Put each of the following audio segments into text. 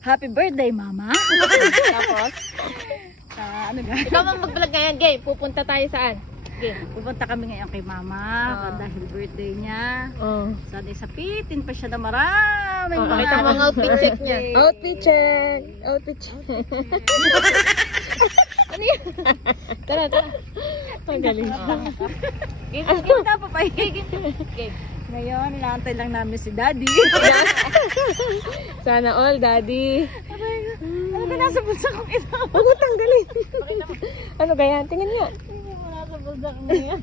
Happy birthday, Mama. Tapos, Ano ga? ikaw mang mag-vlog ngayon, Gay. Pupunta tayo saan? Gay. Pupunta kami ngayon kay Mama dahil birthday niya. Oh. Sana isapitin pa siya na maraming Pakita mo ang outfit check niya. Outfit check. Outfit check. Ano yan? Tara, tara. Ang galing. Kita pa pa. Ngayon, inaantay lang namin si Daddy. Sana all, Daddy. Ano ka nasa bulsa kong ito? Huwag mo tanggalin. Ano ganyan? Tingnan nga. Hindi mo nasa bulsa kong ito.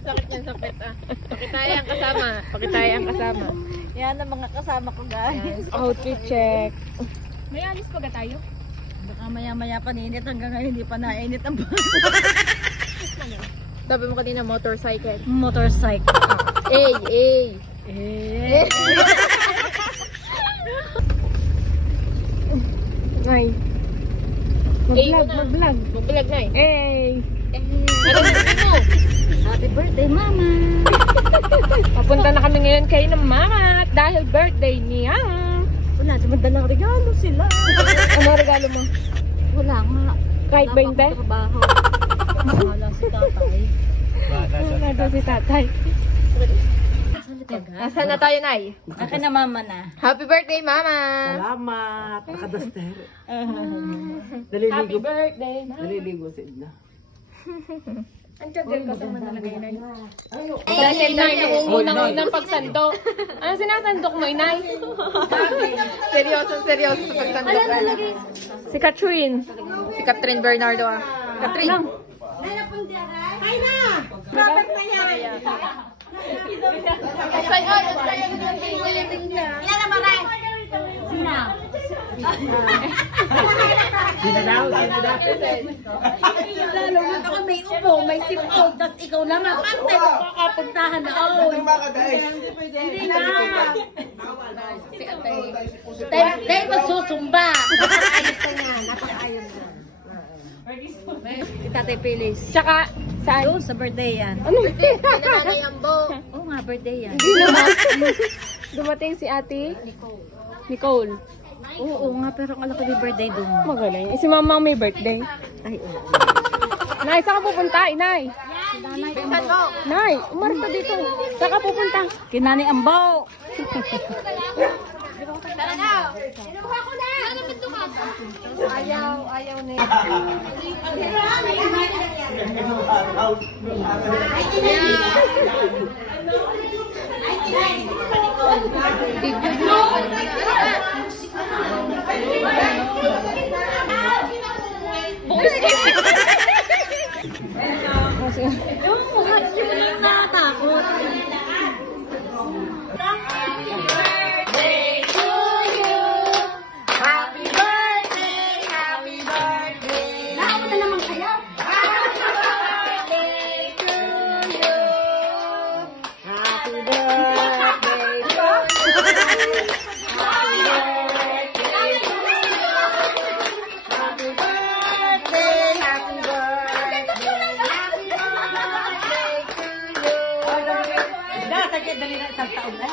Sakit yan sa pet ah. Pakitaya ang kasama. Pakitaya ang kasama. Yan ang mga kasama ko, guys. Outfit check. May alis pa ga tayo? Baka maya-maya paninit hanggang ngayon hindi pa nainit ang Sabi mo kanina motorcycle. motorcycle. Ay, ay. Eh. Ay. Mag-vlog, mag-vlog. Mag-vlog na eh. Hey. Ano sabi mo? Happy birthday, Mama. Papunta na kami ngayon kay ng mama dahil birthday niya. Wala naman dalang regalo sila. Ano regalo mo? Wala nga. Kahit Wala 20? pa akong trabaho. Wala si tatay. Wala daw si tatay. Nasaan na tayo, Nay? Akin na Mama na. Happy birthday, Mama! Salamat! Nakadaster. Happy birthday, Mama! Naliligo sa idna. Ang tiyagil ka sa manalagay na yun. Dahil Nay, nangungunang pagsandok. Ano sinasandok mo, Inay? Seryoso sa pagsandok. Si Katrin. Si Catherine Bernardo ah. Catherine. Ako may upo, may sipog, tapos ikaw naman. Paano tayo makakapuntahan na? Hindi na. Tayo magsusumba. Napakaayos ka nga. Napakaayos na. Si Tatay Pilis. Tsaka, saan? Doon sa birthday yan. Oo nga, birthday yan. Dumating si ate? Nicole. Oo nga, pero ang alak ko may birthday doon. Magaling. Si mama may birthday. Ay, oo. Nay, saan ka pupunta? Inay. Pinsan mo. Nay, umaris ka dito. Saan ka pupunta? Kinani Ambaw. Tara na. Kinuha ko na. Ayaw na yun. Dali na isang taon na.